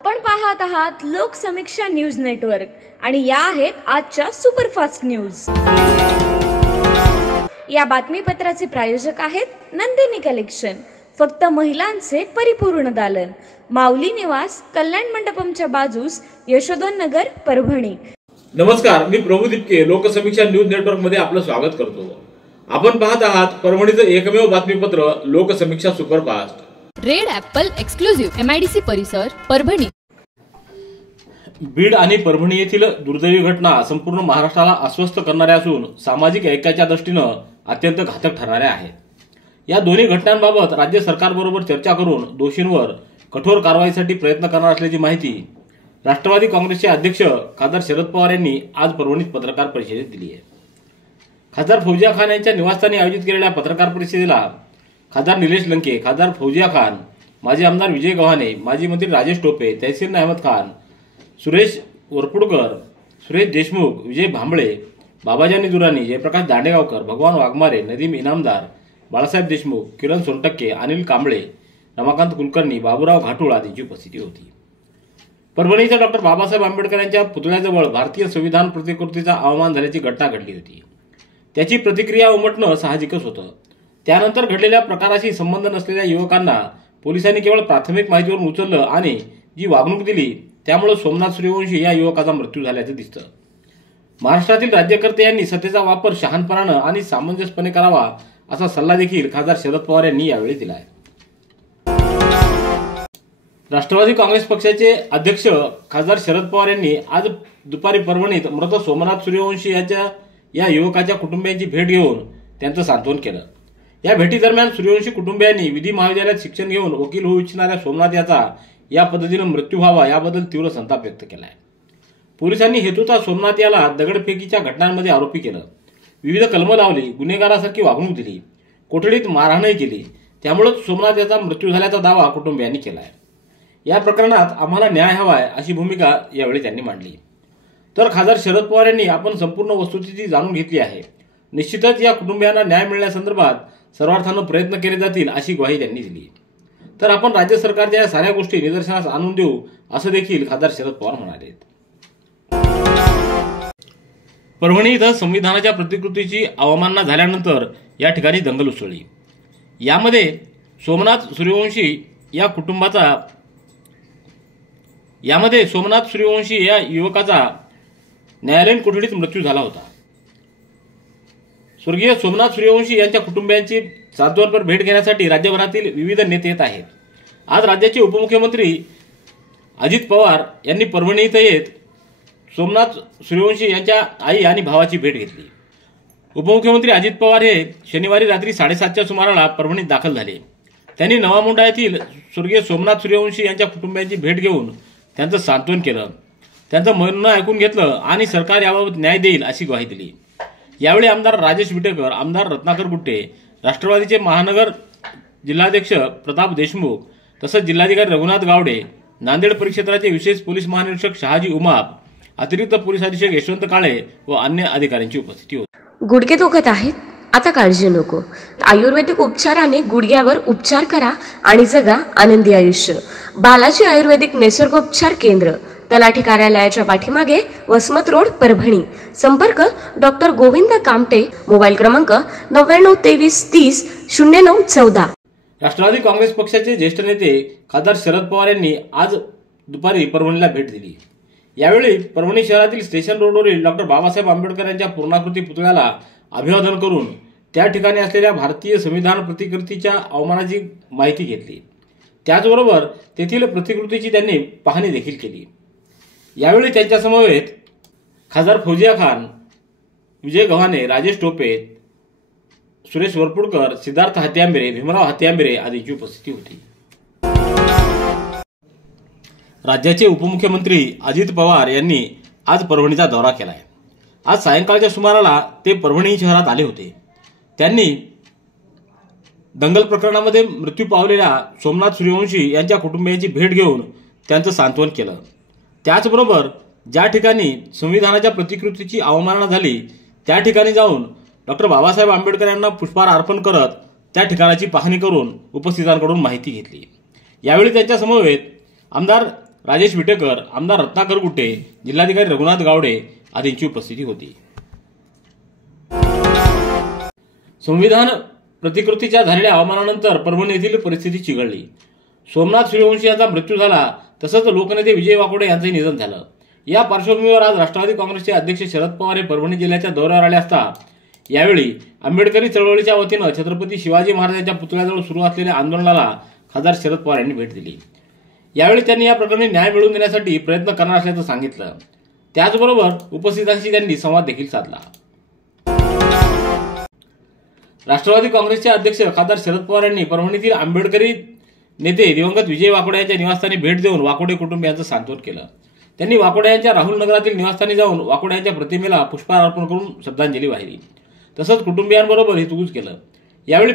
आपण पाहत आहात लोकसमीक्षा न्यूज नेटवर्क आणि या आहेत आजच्या सुपरफास्ट न्यूज। या बातमीपत्राचे प्रायोजक आहेत नंदिनी कलेक्शन, फक्त महिलांचे परिपूर्ण दालन, माऊली निवास, कल्याण मंडपमच्या बाजूस, यशोधन नगर, परभणी। नमस्कार, मी प्रभू दीपके लोकसमीक्षा न्यूज नेटवर्क मध्ये आपलं स्वागत करतो। आपण पाहत आहात परभणीचं एकमेव बातमीपत्र Loksamiksha superfast. Red Apple exclusive MIDC परिसर, परभणी। बीड आणि परभणी येथील दुर्दैवी घटना संपूर्ण महाराष्ट्राला अस्वस्थ करणाऱ्या असून सामाजिक ऐक्याच्या दृष्टीनं अत्यंत घातक ठरणाऱ्या आहेत। या दोन्ही घटनांबाबत राज्य सरकारबरोबर चर्चा करून दोषींवर कठोर कारवाईसाठी प्रयत्न करणार असल्याची माहिती राष्ट्रवादी काँग्रेसचे अध्यक्ष खासदार शरद पवार यांनी आज परभणीत पत्रकार परिषदेत दिली आहे। खासदार फौजिया खान यांच्या निवासस्थानी आयोजित केलेल्या पत्रकार परिषदेला खासदार निलेश लंके, खासदार फौजिया खान, माजी आमदार विजय गव्हाणे, माजी मंत्री राजेश टोपे, तहसील अहमद खान, सुरेश वरपुडकर, सुरेश देशमुख, विजय भांबळे, बाबाजानी दुरानी, जयप्रकाश दांडेगावकर, भगवान वाघमारे, नदीम इनामदार, बाळासाहेब देशमुख, किरण सोनटक्के, अनिल कांबळे, रमाकांत कुलकर्णी, बाबूराव घाटुळ आदींची उपस्थिती होती। परभणी इथं डॉक्टर बाबासाहेब आंबेडकर यांच्या पुतळ्याजवळ भारतीय संविधान प्रतिकृतीचा अवमान झाल्याची घटना घडली होती। त्याची प्रतिक्रिया उमटणं साहजिकच होतं। त्यानंतर घडलेल्या प्रकाराशी संबंध नसलेल्या युवकांना पोलिसांनी केवळ प्राथमिक माहितीवरून उचललं आणि जी वागणूक दिली त्यामुळे सोमनाथ सूर्यवंशी या युवकाचा मृत्यू झाल्याचं दिसतं। महाराष्ट्रातील राज्यकर्ते यांनी सत्तेचा वापर शहाणपणानं आणि सामंजस्यपणे करावा असा सल्ला देखील खासदार शरद पवार यांनी यावेळी दिलाय। राष्ट्रवादी काँग्रेस पक्षाचे अध्यक्ष खासदार शरद पवार यांनी आज दुपारी परभणीत मृत सोमनाथ सूर्यवंशी या युवकाच्या कुटुंबियांची भेट घेऊन त्यांचं सांत्वन केलं। या भेटीदरम्यान सूर्यवंशी कुटुंबियांनी विधी महाविद्यालयात शिक्षण घेऊन वकील होऊ इच्छिणाऱ्या सोमनाथ याचा या पद्धतीने मृत्यू व्हावा याबद्दल तीव्र संताप व्यक्त केलाय। पोलिसांनी हेतुता सोमनाथ याला दगडफेकीच्या घटनांमध्ये आरोपी केलं, विविध कलमं लावली, गुन्हेगारासारखी वागणूक दिली, कोठडीत मारहाणही केली, त्यामुळे सोमनाथ याचा मृत्यू झाल्याचा दावा कुटुंबियांनी केलाय। या प्रकरणात आम्हाला न्याय हवाय अशी भूमिका यावेळी त्यांनी मांडली। तर खासदार शरद पवार यांनी आपण संपूर्ण वस्तुस्थिती जाणून घेतली आहे, निश्चितच या कुटुंबियांना न्याय मिळण्यासंदर्भात सर्वार्थानं प्रयत्न केले जातील अशी ग्वाही त्यांनी दिली। तर आपण राज्य सरकारच्या या साऱ्या गोष्टी निदर्शनास आणून देऊ असं देखील खासदार शरद पवार म्हणाले। परभणी इथं संविधानाच्या प्रतिकृतीची अवमानना झाल्यानंतर या ठिकाणी दंगल उसळली। यामध्ये सोमनाथ सूर्यवंशी या युवकाचा न्यायालयीन कोठडीत मृत्यू झाला होता। स्वर्गीय सोमनाथ सूर्यवंशी यांच्या कुटुंबियांची सांत्वनपर भेट घेण्यासाठी राज्यभरातील विविध नेते येत आहेत। आज राज्याचे उपमुख्यमंत्री अजित पवार यांनी परभणी इथं येत सोमनाथ सूर्यवंशी यांच्या आई आणि भावाची भेट घेतली। उपमुख्यमंत्री अजित पवार हे शनिवारी रात्री 7:30च्या सुमाराला परभणीत दाखल झाले। त्यांनी नवा मुंडा येथील स्वर्गीय सोमनाथ सूर्यवंशी यांच्या कुटुंबियांची भेट घेऊन त्यांचं सांत्वन केलं, त्यांचं म्हणणं ऐकून घेतलं आणि सरकार याबाबत न्याय देईल अशी ग्वाही दिली। यावेळी आमदार राजेश विटेकर, आमदार रत्नाकर गुट्टे, राष्ट्रवादीचे महानगर जिल्हाध्यक्ष प्रताप देशमुख तसंच जिल्हाधिकारी रघुनाथ गावडे, नांदेड परिक्षेत्राचे विशेष पोलीस महानिरीक्षक शहाजी उमाप, अतिरिक्त पोलीस अधीक्षक यशवंत काळे व अन्य अधिकाऱ्यांची उपस्थिती होती। गुडघे दुखत आहेत, आता काळजी नको। आयुर्वेदिक उपचाराने गुडघ्यावर उपचार करा आणि जगा आनंदी आयुष्य। बालाजी आयुर्वेदिक निसर्गोपचार केंद्र, तलाठी कार्यालयाच्या पाठीमागे, वसमत रोड, परभणी। संपर्क डॉक्टर गोविंद कामटे, मोबाईल क्रमांक 9923300914। राष्ट्रवादी काँग्रेस पक्षाचे ज्येष्ठ नेते खासदार शरद पवार यांनी आज दुपारी परभणीला भेट दिली। यावेळी परभणी शहरातील स्टेशन रोडवरील डॉक्टर बाबासाहेब आंबेडकर यांच्या पूर्णाकृती पुतळ्याला अभिवादन करून त्या ठिकाणी असलेल्या भारतीय संविधान प्रतिकृतीच्या अवमानाची माहिती घेतली। त्याचबरोबर तेथील प्रतिकृतीची त्यांनी पाहणी देखील केली। यावेळी त्यांच्या समवेत खासदार फौजिया खान, विजय गव्हाणे, राजेश टोपे, सुरेश वरपुडकर, सिद्धार्थ हत्यांबेरे, भीमराव हत्यांबेरे आदींची उपस्थिती होती। राज्याचे उपमुख्यमंत्री अजित पवार यांनी आज परभणीचा दौरा केलाय। आज सायंकाळच्या सुमाराला ते परभणी शहरात आले होते। त्यांनी दंगल प्रकरणामध्ये मृत्यू पावलेल्या सोमनाथ सूर्यवंशी यांच्या कुटुंबियांची भेट घेऊन त्यांचं सांत्वन केलं। त्याचबरोबर ज्या ठिकाणी संविधानाच्या प्रतिकृतीची अवमानना झाली त्या ठिकाणी जाऊन डॉक्टर बाबासाहेब आंबेडकर यांना पुष्पहार अर्पण करत त्या ठिकाणाची पाहणी करून उपस्थितांकडून माहिती घेतली। यावेळी त्यांच्या समवेत आमदार राजेश विटेकर, आमदार रत्नाकर गुट्टे, जिल्हाधिकारी रघुनाथ गावडे आदींची उपस्थिती होती. संविधान प्रतिकृतीच्या झालेल्या अवमानानंतर परभणी येथील परिस्थिती चिघळली. सोमनाथ सूर्यवंशी यांचा मृत्यू झाला, तसंच लोकनेते विजय वाकोडे यांचंही निधन झालं. या पार्श्वभूमीवर आज राष्ट्रवादी काँग्रेसचे अध्यक्ष शरद पवार हे परभणी जिल्ह्याच्या दौऱ्यावर आले असता यावेळी आंबेडकरी चळवळीच्या वतीनं छत्रपती शिवाजी महाराजांच्या पुतळ्याजवळ सुरू असलेल्या आंदोलनाला खासदार शरद पवार यांनी भेट दिली. यावेळी त्यांनी या प्रकरणी न्याय मिळवून देण्यासाठी प्रयत्न करणार असल्याचं सांगितलं. त्याचबरोबर उपस्थितांशी त्यांनी संवाद देखील साधला. राष्ट्रवादी काँग्रेसचे अध्यक्ष खासदार शरद पवार यांनी परभणीतील आंबेडकरी नेते दिवंगत विजय वाकोडे यांच्या निवासस्थानी भेट देऊन वाकोडे कुटुंबियांचं सांत्वन केलं. त्यांनी वाकोडे यांच्या राहुल नगरातील निवासस्थानी जाऊन वाकोडे यांच्या प्रतिमेला पुष्पहार अर्पण करून श्रद्धांजली वाहिली. तसंच कुटुंबियांबरोबर हितगुज केलं. यावेळी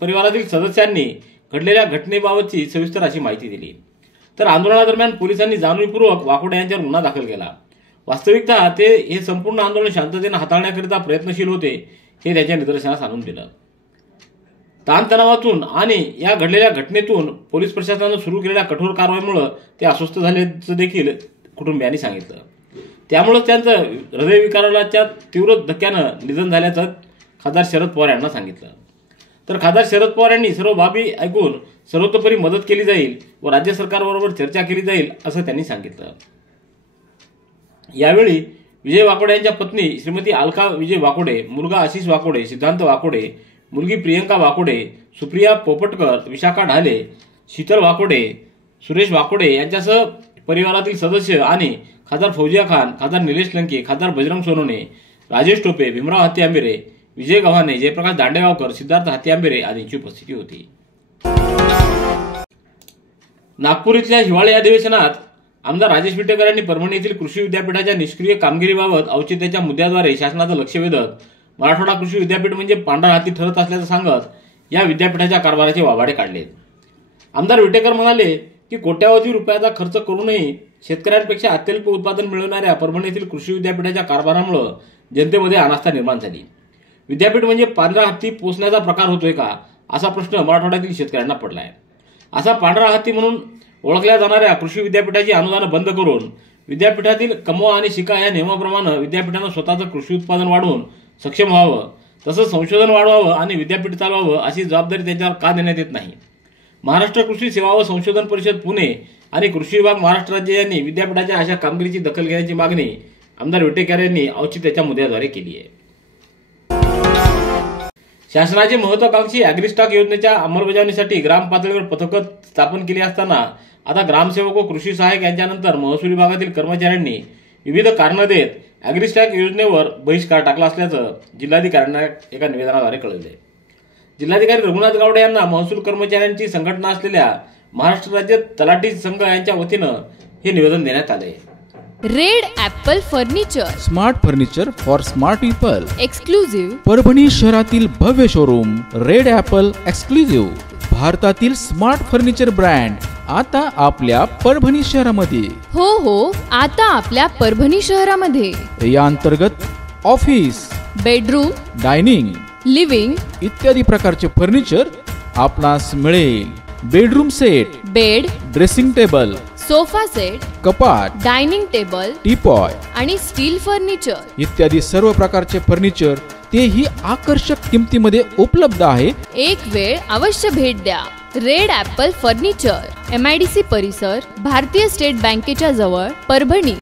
परिवारातील सदस्यांनी घडलेल्या घटनेबाबतची सविस्तर अशी माहिती दिली. तर आंदोलनादरम्यान पोलिसांनी जाणीवपूर्वक वाकोडे यांच्यावर गुन्हा दाखल केला. वास्तविकता ते हे संपूर्ण आंदोलन शांततेने हाताळण्याकरिता प्रयत्नशील होते हे त्याच्या निदर्शनास आणून दिलं. ताणतणावातून आणि या घडलेल्या घटनेतून पोलीस प्रशासनानं सुरू केलेल्या कठोर कारवाईमुळे ते अस्वस्थ झाल्याचं देखील कुटुंबियांनी सांगितलं. त्यामुळे त्यांचं हृदयविकाराच्या तीव्र धक्क्यानं निधन झाल्याचं खासदार शरद पवार यांना सांगितलं. तर खासदार शरद पवार यांनी सर्व बाबी ऐकून सर्वतोपरी मदत केली जाईल व राज्य सरकारबरोबर चर्चा केली जाईल असं त्यांनी सांगितलं. यावेळी विजय वाकोडे यांच्या पत्नी श्रीमती अलका विजय वाकोडे, मुलगा आशिष वाकोडे, सिद्धांत वाकोडे, मुलगी प्रियंका वाकोडे, सुप्रिया पोपटकर, विशाखा ढाले, शीतल वाकोडे, सुरेश वाकोडे यांच्यासह परिवारातील सदस्य आणि खासदार फौजिया खान, खासदार निलेश लंके, खासदार बजरंग सोनवणे, राजेश टोपे, भीमराव हत्तीआंबेरे, विजय गव्हाणे, जयप्रकाश दांडेगावकर, सिद्धार्थ हत्तीआंबेरे आदींची उपस्थिती होती. नागपूर इथल्या हिवाळी अधिवेशनात आमदार राजेश विटेकर यांनी परभणी येथील कृषी विद्यापीठाच्या निष्क्रिय कामगिरीबाबत औचित्याच्या मुद्द्याद्वारे शासनाचं लक्ष वेधत मराठवाडा कृषी विद्यापीठ म्हणजे पांढरा हाती ठरत असल्याचं सांगत या विद्यापीठाच्या कारभाराचे वाभाडे काढले. आमदार विटेकर म्हणाले की कोट्यावधी रुपयाचा खर्च करूनही शेतकऱ्यांपेक्षा अत्यल्प उत्पादन मिळवणाऱ्या परभणी येथील कृषी विद्यापीठाच्या कारभारामुळे जनतेमध्ये अनास्था निर्माण झाली. विद्यापीठ म्हणजे पांढरा हत्ती पोसण्याचा प्रकार होतोय का असा प्रश्न मराठवाड्यातील शेतकऱ्यांना पडलाय. असा पांढरा हत्ती म्हणून ओळखल्या जाणाऱ्या कृषी विद्यापीठाची अनुदानं बंद करून विद्यापीठातील कमवा आणि शिका या नियमाप्रमाणे विद्यापीठानं स्वतःचं कृषी उत्पादन वाढवून सक्षम व्हावं, तसंच संशोधन वाढवावं आणि विद्यापीठ चालवावं अशी जबाबदारी त्यांच्यावर का देण्यात येत नाही. महाराष्ट्र कृषी सेवा व संशोधन परिषद पुणे आणि कृषी विभाग महाराष्ट्र राज्य यांनी विद्यापीठाच्या अशा कामगिरीची दखल घेण्याची मागणी आमदार विटेकर यांनी औचित्याच्या मुद्द्याद्वारे केली आहे. शासनाची महत्वाकांक्षी अॅग्रिस्टॉक योजनेच्या अंमलबजावणीसाठी ग्राम पातळीवर पथकं स्थापन केली असताना आता ग्रामसेवक व कृषी सहाय्यक यांच्यानंतर महसूल विभागातील कर्मचाऱ्यांनी विविध कारणं देत अॅग्रिस्टॉक योजनेवर बहिष्कार टाकला असल्याचं जिल्हाधिकाऱ्यांना एका निवेदनाद्वारे कळवले. जिल्हाधिकारी रघुनाथ गावडे यांना महसूल कर्मचाऱ्यांची संघटना असलेल्या महाराष्ट्र राज्य तलाठी संघ यांच्या वतीनं हे निवेदन देण्यात आले. Red Apple furniture, smart furniture for smart people, exclusive Parbhani शहरातील भव्य शोरूम रेड ॲपल एक्सक्लुझिव्ह, भारतातील स्मार्ट फर्निचर ब्रँड आता आपल्या परभणी शहरामध्ये. हो, आता आपल्या परभणी शहरामध्ये. या अंतर्गत ऑफिस, बेडरूम, डायनिंग, लिव्हिंग इत्यादी प्रकारचे फर्निचर आपणास मिळेल. Bedroom set, bed, dressing table, sofa set, कपाट, डायनिंग टेबल, टीपॉय आणि स्टील फर्निचर इत्यादी सर्व प्रकारचे फर्निचर तेही आकर्षक किमतीमध्ये उपलब्ध आहे. एक वेळ अवश्य भेट द्या. रेड ॲपल फर्निचर, MIDC परिसर, भारतीय स्टेट बँकेच्या जवळ, परभणी.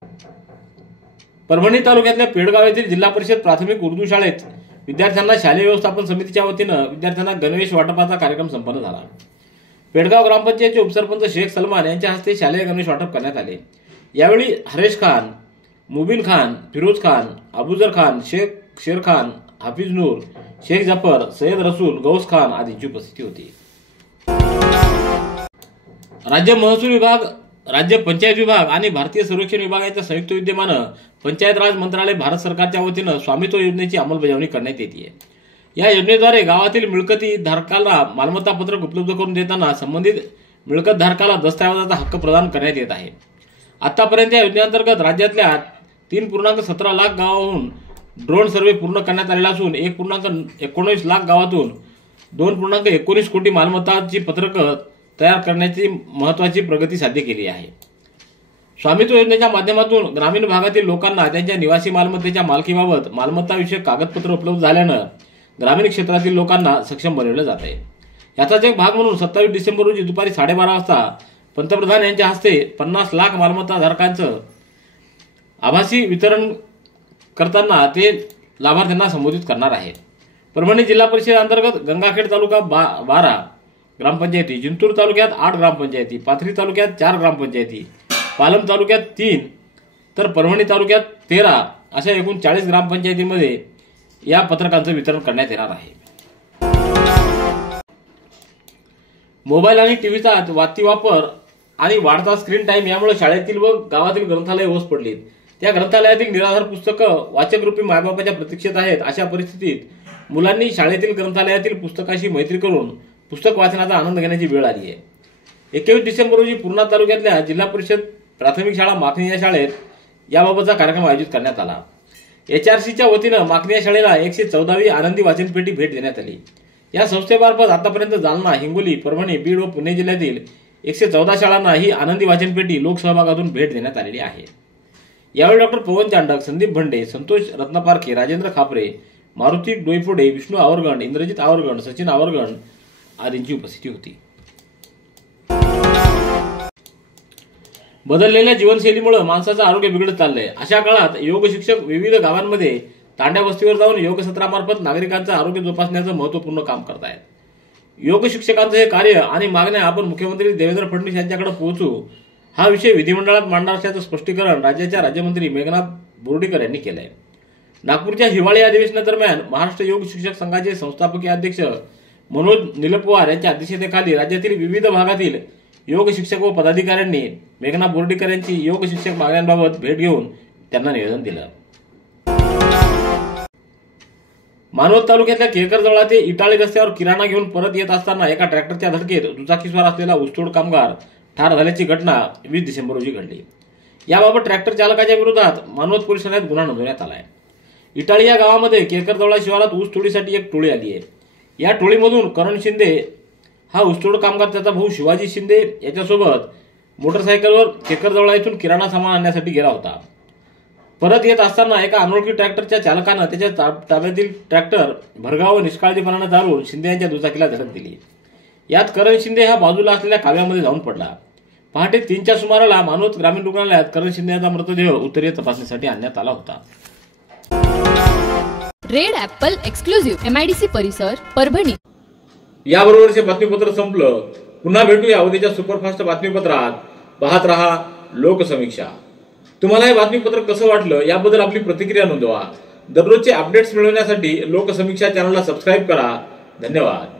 परभणी तालुक्यातल्या पेडगाव येथील जिल्हा परिषद प्राथमिक उर्दू शाळेत विद्यार्थ्यांना शालेय व्यवस्थापन समितीच्या वतीनं विद्यार्थ्यांना गणवेश वाटपाचा कार्यक्रम संपन्न झाला. पेडगाव ग्रामपंचायतचे उपसरपंच शेख सलमान यांच्या हस्ते शालेय गणवेश वाटप करण्यात आले. यावेळी हरेश खान, मुबिन खान, फिरोज खान, अबुजर खान, शेख शेर खान, हाफिज नूर, शेख जफर, सय्यद रसूल, गौस खान आदींची उपस्थिती होती. राज्य महसूल विभाग, राज्य पंचायत विभाग आणि भारतीय सर्वेक्षण विभागाच्या संयुक्त विद्यमानं पंचायत राज मंत्रालय भारत सरकारच्या वतीनं स्वामित्व योजनेची अंमलबजावणी करण्यात येते. या योजनेद्वारे गावातील मिळकती धारकाला मालमत्ता पत्रक उपलब्ध करून देताना संबंधित मिळकत धारकाला दस्तऐवजाचा हक्क प्रदान करण्यात येत आहे. आतापर्यंत या योजनेअंतर्गत राज्यातल्या 3.17 लाख गावाहून ड्रोन सर्व्हे पूर्ण करण्यात आलेला असून 1.19 लाख गावातून 2.19 कोटी मालमत्ताची पत्रकं तयार करण्याची महत्वाची प्रगती साध्य केली आहे. स्वामित्व योजनेच्या माध्यमातून ग्रामीण भागातील लोकांना त्यांच्या निवासी मालमत्तेच्या मालकीबाबत मालमत्ताविषयक कागदपत्र उपलब्ध झाल्यानं ग्रामीण क्षेत्रातील लोकांना सक्षम बनवले जात आहे। याचाच एक भाग म्हणून 27 डिसेंबर रोजी दुपारी 12:30 वाजता पंतप्रधान यांच्या हस्ते 50 लाख मालमत्ता धारकांचं आभासी वितरण करताना ते लाभार्थ्यांना संबोधित करणार आहेत। परभणी जिल्हा परिषद अंतर्गत गंगाखेड तालुका 12 ग्रामपंचायती, जिंतूर तालुक्यात 8 ग्रामपंचायती, पाथरी तालुक्यात 4 ग्रामपंचायती, पालम तालुक्यात 3 तर परभणी तालुक्यात 13 अशा एकूण 40 ग्रामपंचायतीमध्ये या पत्रकांचं वितरण करण्यात येणार आहे। मोबाईल आणि टीव्हीचा वाढती वापर आणि वाढता स्क्रीन टाइम यामुळे शाळेतील व गावातील ग्रंथालय ओस पडलीत। त्या ग्रंथालयातील निराधार पुस्तकं वाचकरूपी मायबापाच्या प्रतीक्षेत आहेत। अशा परिस्थितीत मुलांनी शाळेतील ग्रंथालयातील पुस्तकाशी मैत्री करून पुस्तक वाचनाचा आनंद घेण्याची वेळ आली आहे। 21 डिसेंबर रोजी पूर्णा तालुक्यातल्या जिल्हा परिषद प्राथमिक शाळा माखणी या शाळेत याबाबतचा कार्यक्रम आयोजित करण्यात आला। HRCच्या वतीनं माखणी या शाळेला 114वी आनंदी वाचनपेटी भेट देण्यात आली। या संस्थेमार्फत आतापर्यंत जालना, हिंगोली, परभणी, बीड व पुणे जिल्ह्यातील 114 शाळांना ही आनंदी वाचनपेटी लोकसहभागातून भेट देण्यात आलेली आहे। यावेळी डॉक्टर पवन चांडक, संदीप भंडे, संतोष रत्नपारखे, राजेंद्र खापरे, मारुती डोईफोडे, विष्णू आवरगण, इंद्रजित आवरगण, सचिन आवरगण आदींची उपस्थिती होती। बदललेल्या जीवनशैलीमुळे माणसाचं आरोग्य बिघडत चाललंय। अशा काळात योग शिक्षक विविध गावांमध्ये तांड्या वस्तीवर जाऊन योग सत्रामार्फत नागरिकांचं आरोग्य जोपासण्याचं महत्त्वपूर्ण काम करतायत। योग शिक्षकांचं हे कार्य आणि मागण्या आपण मुख्यमंत्री देवेंद्र फडणवीस यांच्याकडे पोहोचू हा विषय विधिमंडळात मांडणार असल्याचं स्पष्टीकरण राज्याच्या राज्यमंत्री मेघना बोर्डीकर यांनी केलंय। नागपूरच्या हिवाळी अधिवेशनादरम्यान महाराष्ट्र योग शिक्षक संघाचे संस्थापकीय अध्यक्ष मनोज निलपवार यांच्या अध्यक्षतेखाली राज्यातील विविध भागातील योग शिक्षक व पदाधिकाऱ्यांनी मेघना बोर्डीकर यांची योग शिक्षक मागण्यांबाबत भेट घेऊन त्यांना निवेदन दिलं। मानवत तालुक्यातल्या केळकरजवळ ते इटाळी रस्त्यावर किराणा घेऊन परत येत असताना एका ट्रॅक्टरच्या धडकेत दुचाकीस्वार असलेला ऊसतोड कामगार ठार झाल्याची घटना 20 डिसेंबर रोजी घडली। याबाबत ट्रॅक्टर चालकाच्या विरोधात मानवत पोलीस ठाण्यात गुन्हा नोंदवण्यात आलाय। इटाळी या गावामध्ये केळकरजवळ शिवारात ऊस तोडीसाठी एक टोळी आली आहे। या टोळीमधून करण शिंदे हा ऊसतोड कामगार, त्याचा भाऊ शिवाजी शिंदे याच्यासोबत मोटरसायकलवर केळकरजवळ इथून किराणा सामान आणण्यासाठी गेला होता। परत येत असताना एका अनोळखी ट्रॅक्टरच्या चालकानं त्याच्या ताब्यातील ट्रॅक्टर भरगाव व निष्काळजीपणाने चालवून शिंदे यांच्या दुचाकीला धडक दिली। यात करण शिंदे हा बाजूला असलेल्या काव्यामध्ये जाऊन पडला। पहाटे 3च्या सुमाराला मानवत ग्रामीण रुग्णालयात करण शिंदे यांचा मृतदेह उत्तरीय तपासणीसाठी आणण्यात आला होता। रेड ॲपल एक्सक्लुझिव्ह MIDC परिसर परभणी। याबरोबरचे बातमीपत्र संपलं। पुन्हा भेटूया उद्याच्या सुपरफास्ट बातमीपत्रात। पाहत रहा लोकसमीक्षा। तुम्हाला हे बातमीपत्र कसं वाटलं याबद्दल आपली प्रतिक्रिया नोंदवा। दररोजचे अपडेट्स मिळवण्यासाठी लोकसमीक्षा चॅनलला सबस्क्राईब करा। धन्यवाद।